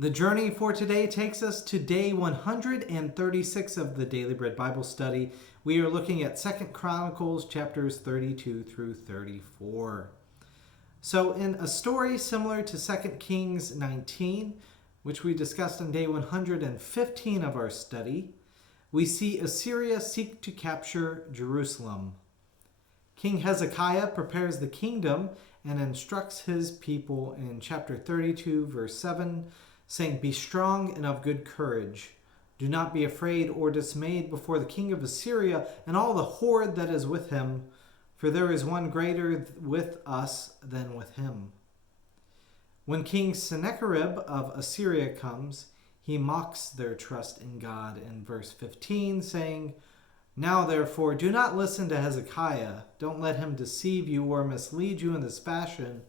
The journey for today takes us to day 136 of the Daily Bread Bible Study. We are looking at 2 Chronicles chapters 32 through 34. So in a story similar to 2 Kings 19, which we discussed on day 115 of our study, we see Assyria seek to capture Jerusalem. King Hezekiah prepares the kingdom and instructs his people in chapter 32, verse 7, saying, "Be strong and of good courage. Do not be afraid or dismayed before the king of Assyria and all the horde that is with him, for there is one greater with us than with him." When King Sennacherib of Assyria comes, he mocks their trust in God in verse 15, saying, "Now therefore do not listen to Hezekiah. Don't let him deceive you or mislead you in this fashion,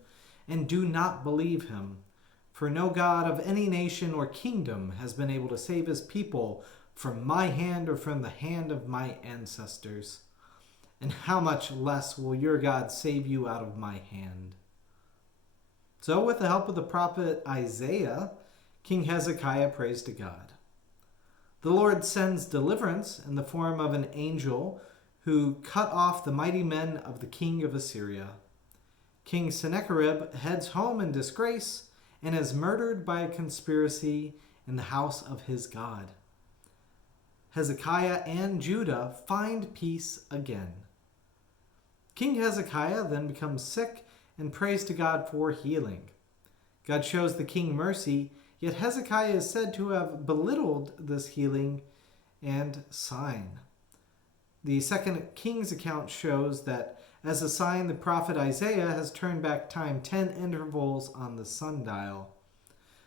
and do not believe him. For no God of any nation or kingdom has been able to save his people from my hand or from the hand of my ancestors. And how much less will your God save you out of my hand?" So with the help of the prophet Isaiah, King Hezekiah prays to God. The Lord sends deliverance in the form of an angel who cut off the mighty men of the king of Assyria. King Sennacherib heads home in disgrace and is murdered by a conspiracy in the house of his God. Hezekiah and Judah find peace again. King Hezekiah then becomes sick and prays to God for healing. God shows the king mercy, yet Hezekiah is said to have belittled this healing and sign. The 2 Kings account shows that as a sign, the prophet Isaiah has turned back time 10 intervals on the sundial.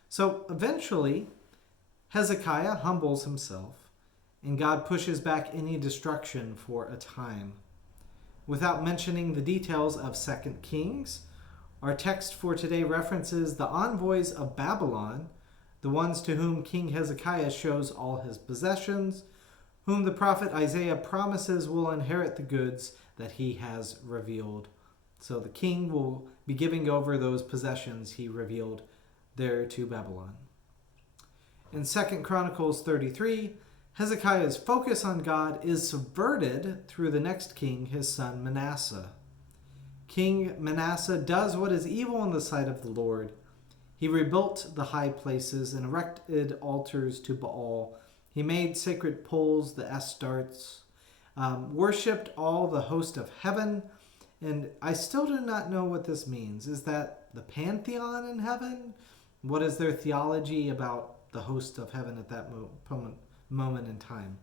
So eventually, Hezekiah humbles himself, and God pushes back any destruction for a time. Without mentioning the details of 2 Kings, our text for today references the envoys of Babylon, the ones to whom King Hezekiah shows all his possessions, whom the prophet Isaiah promises will inherit the goods that he has revealed. So the king will be giving over those possessions he revealed there to Babylon. In 2 Chronicles 33, Hezekiah's focus on God is subverted through the next king, his son Manasseh. King Manasseh does what is evil in the sight of the Lord. He rebuilt the high places and erected altars to Baal. He made sacred poles, the Astartes, worshipped all the host of heaven, and I still do not know what this means. Is that the pantheon in heaven? What is their theology about the host of heaven at that moment in time?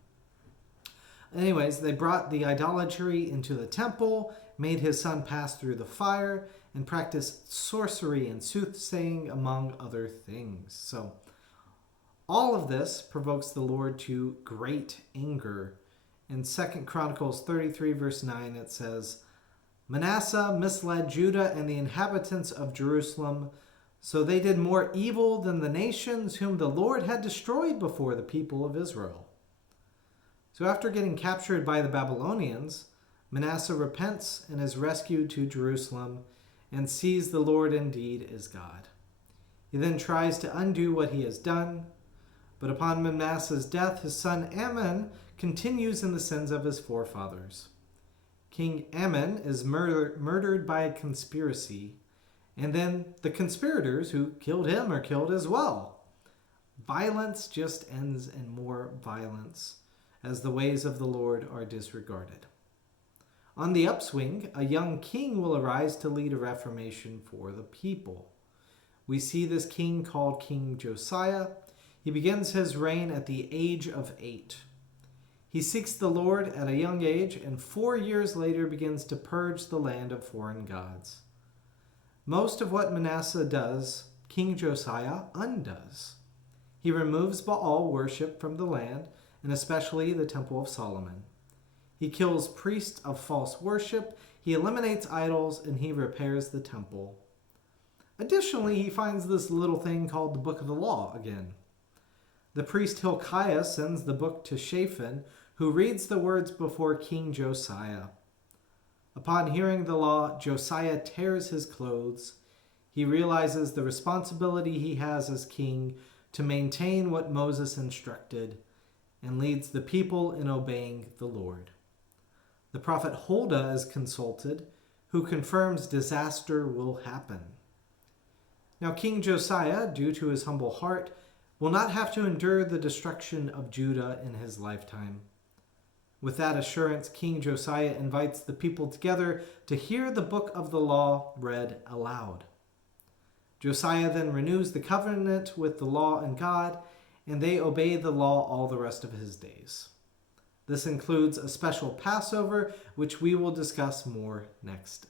Anyways, they brought the idolatry into the temple, made his son pass through the fire, and practiced sorcery and soothsaying, among other things. So all of this provokes the Lord to great anger. In 2 Chronicles 33, verse 9, it says, "Manasseh misled Judah and the inhabitants of Jerusalem, so they did more evil than the nations whom the Lord had destroyed before the people of Israel." So after getting captured by the Babylonians, Manasseh repents and is rescued to Jerusalem and sees the Lord indeed is God. He then tries to undo what he has done, but upon Manasseh's death, his son Amon continues in the sins of his forefathers. King Amon is murdered by a conspiracy, and then the conspirators who killed him are killed as well. Violence just ends in more violence as the ways of the Lord are disregarded. On the upswing, a young king will arise to lead a reformation for the people. We see this king called King Josiah. He begins his reign at the age of 8. He seeks the Lord at a young age, and 4 years later begins to purge the land of foreign gods. Most of what Manasseh does, King Josiah undoes. He removes Baal worship from the land, and especially the Temple of Solomon. He kills priests of false worship, he eliminates idols, and he repairs the temple. Additionally, he finds this little thing called the Book of the Law again. The priest Hilkiah sends the book to Shaphan, who reads the words before King Josiah. Upon hearing the law, Josiah tears his clothes. He realizes the responsibility he has as king to maintain what Moses instructed and leads the people in obeying the Lord. The prophet Huldah is consulted, who confirms disaster will happen. Now King Josiah, due to his humble heart, will not have to endure the destruction of Judah in his lifetime. With that assurance, King Josiah invites the people together to hear the book of the law read aloud. Josiah then renews the covenant with the law and God, and they obey the law all the rest of his days. This includes a special Passover, which we will discuss more next